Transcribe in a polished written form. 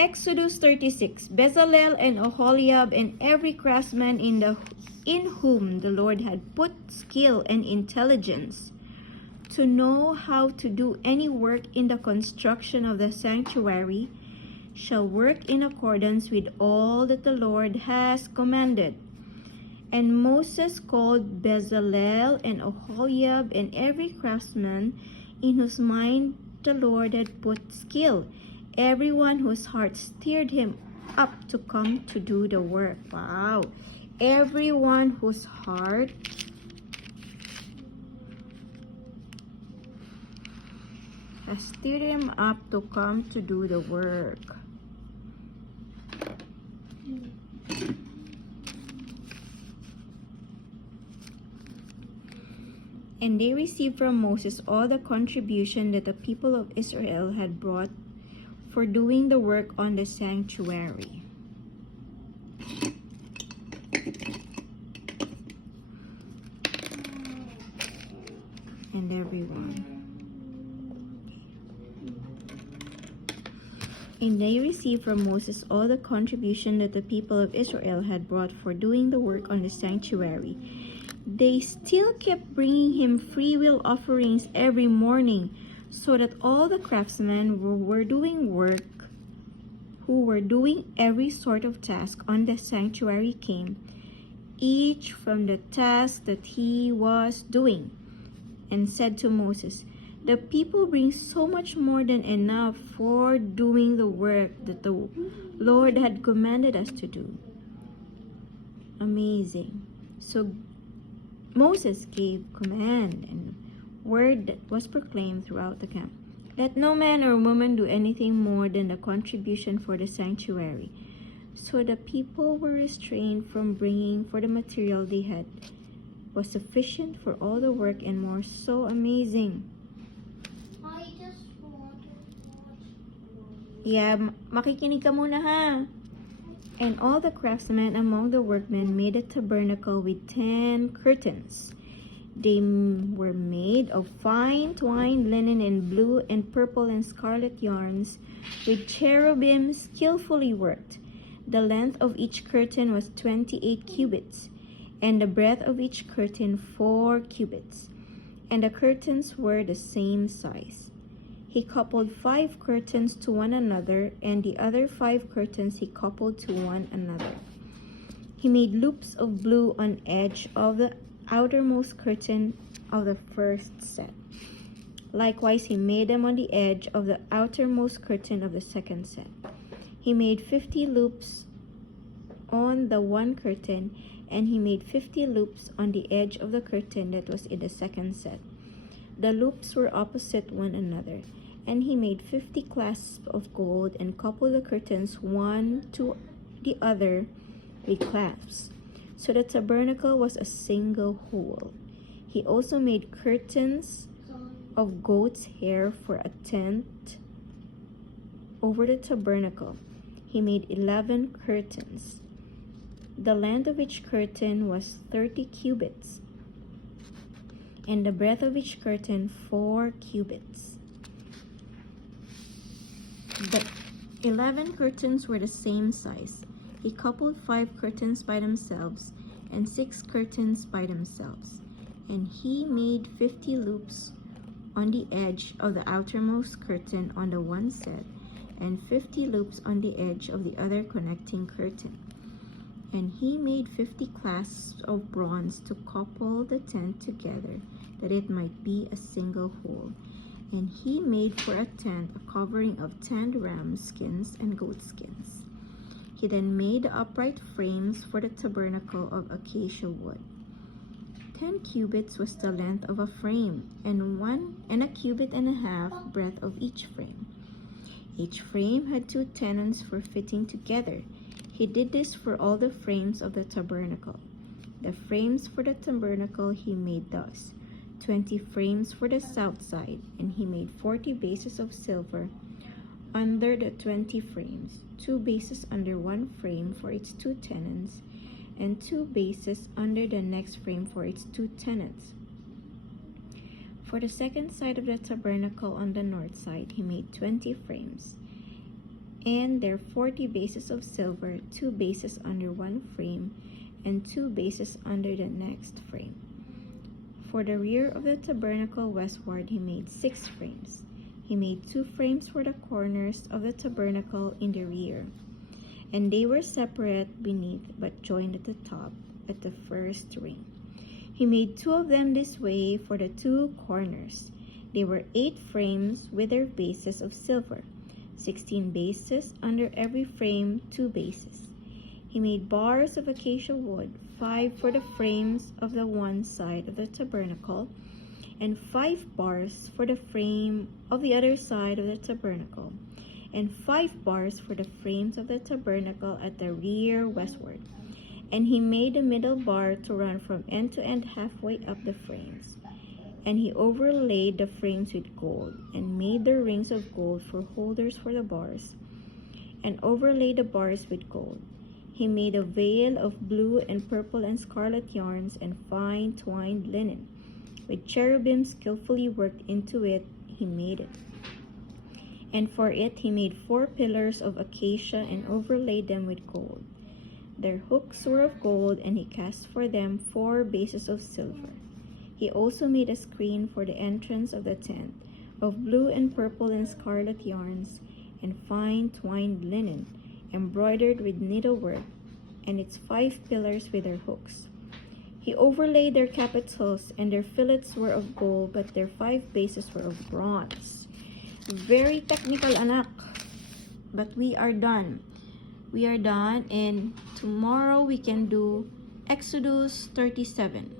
Exodus 36. Bezalel and Oholiab and every craftsman in whom the Lord had put skill and intelligence to know how to do any work in the construction of the sanctuary shall work in accordance with all that the Lord has commanded. And Moses called Bezalel and Oholiab and every craftsman in whose mind the Lord had put skill, everyone whose heart stirred him up to come to do the work. Wow. Everyone whose heart has stirred him up to come to do the work. And they received from Moses all the contribution that the people of Israel had brought for doing the work on the sanctuary. And everyone. And they received from Moses all the contribution that the people of Israel had brought for doing the work on the sanctuary. They still kept bringing him free will offerings every morning, so that all the craftsmen who were doing every sort of task on the sanctuary came, each from the task that he was doing, and said to Moses, "The people bring so much more than enough for doing the work that the Lord had commanded us to do." Amazing. So Moses gave command, and word was proclaimed throughout the camp. Let no man or woman do anything more than the contribution for the sanctuary. So the people were restrained from bringing, for the material they had was sufficient for all the work and more. So amazing. I just want to watch. Yeah, makikinig ka muna ha. And all the craftsmen among the workmen made a tabernacle with 10 curtains. They were made of fine twined linen and blue and purple and scarlet yarns, with cherubim skillfully worked. The length of each curtain was 28 cubits, and the breadth of each curtain 4 cubits. And the curtains were the same size. He coupled 5 curtains to one another, and the other 5 curtains he coupled to one another. He made loops of blue on edge of the outermost curtain of the first set. Likewise, he made them on the edge of the outermost curtain of the second set. He made 50 loops on the one curtain, and he made 50 loops on the edge of the curtain that was in the second set. The loops were opposite one another. And he made 50 clasps of gold and coupled the curtains one to the other with clasps. So the tabernacle was a single whole. He also made curtains of goat's hair for a tent over the tabernacle. He made 11 curtains. The length of each curtain was 30 cubits, and the breadth of each curtain 4 cubits. The 11 curtains were the same size. He coupled 5 curtains by themselves and 6 curtains by themselves. And he made 50 loops on the edge of the outermost curtain on the one set, and 50 loops on the edge of the other connecting curtain. And he made 50 clasps of bronze to couple the tent together, that it might be a single whole. And he made for a tent a covering of 10 ram skins and goat skins. He then made the upright frames for the tabernacle of acacia wood. 10 cubits was the length of a frame, and 1 cubit and a half breadth of each frame. Each frame had 2 tenons for fitting together. He did this for all the frames of the tabernacle. The frames for the tabernacle he made thus: 20 frames for the south side, and he made 40 bases of silver under the 20 frames, 2 bases under one frame for its 2 tenons, and 2 bases under the next frame for its 2 tenons. For the second side of the tabernacle on the north side, he made 20 frames. And their 40 bases of silver, 2 bases under one frame, and 2 bases under the next frame. For the rear of the tabernacle westward, he made 6 frames. He made 2 frames for the corners of the tabernacle in the rear, and they were separate beneath but joined at the top at the first ring. He made 2 of them this way for the 2 corners. They were 8 frames with their bases of silver, 16 bases under every frame, 2 bases. He made bars of acacia wood, 5 for the frames of the one side of the tabernacle, and 5 bars for the frame of the other side of the tabernacle, and 5 bars for the frames of the tabernacle at the rear westward. And he made the middle bar to run from end to end halfway up the frames. And he overlaid the frames with gold, and made the rings of gold for holders for the bars, and overlaid the bars with gold. He made a veil of blue and purple and scarlet yarns and fine twined linen. With cherubim skillfully worked into it, he made it. And for it he made 4 pillars of acacia and overlaid them with gold. Their hooks were of gold, and he cast for them 4 bases of silver. He also made a screen for the entrance of the tent, of blue and purple and scarlet yarns, and fine twined linen, embroidered with needlework, and its 5 pillars with their hooks. He overlaid their capitals, and their fillets were of gold, but their 5 bases were of bronze. Very technical, anak. But we are done. We are done, and tomorrow we can do Exodus 37.